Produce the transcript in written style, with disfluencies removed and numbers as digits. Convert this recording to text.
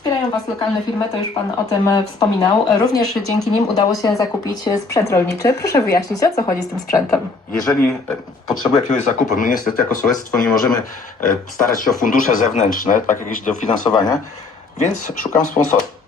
Wspierają Was lokalne firmy, to już Pan o tym wspominał. Również dzięki nim udało się zakupić sprzęt rolniczy. Proszę wyjaśnić, o co chodzi z tym sprzętem? Jeżeli potrzebuje jakiegoś zakupu, my niestety jako sołectwo nie możemy starać się o fundusze zewnętrzne, tak jakieś dofinansowania, więc szukam sponsorów.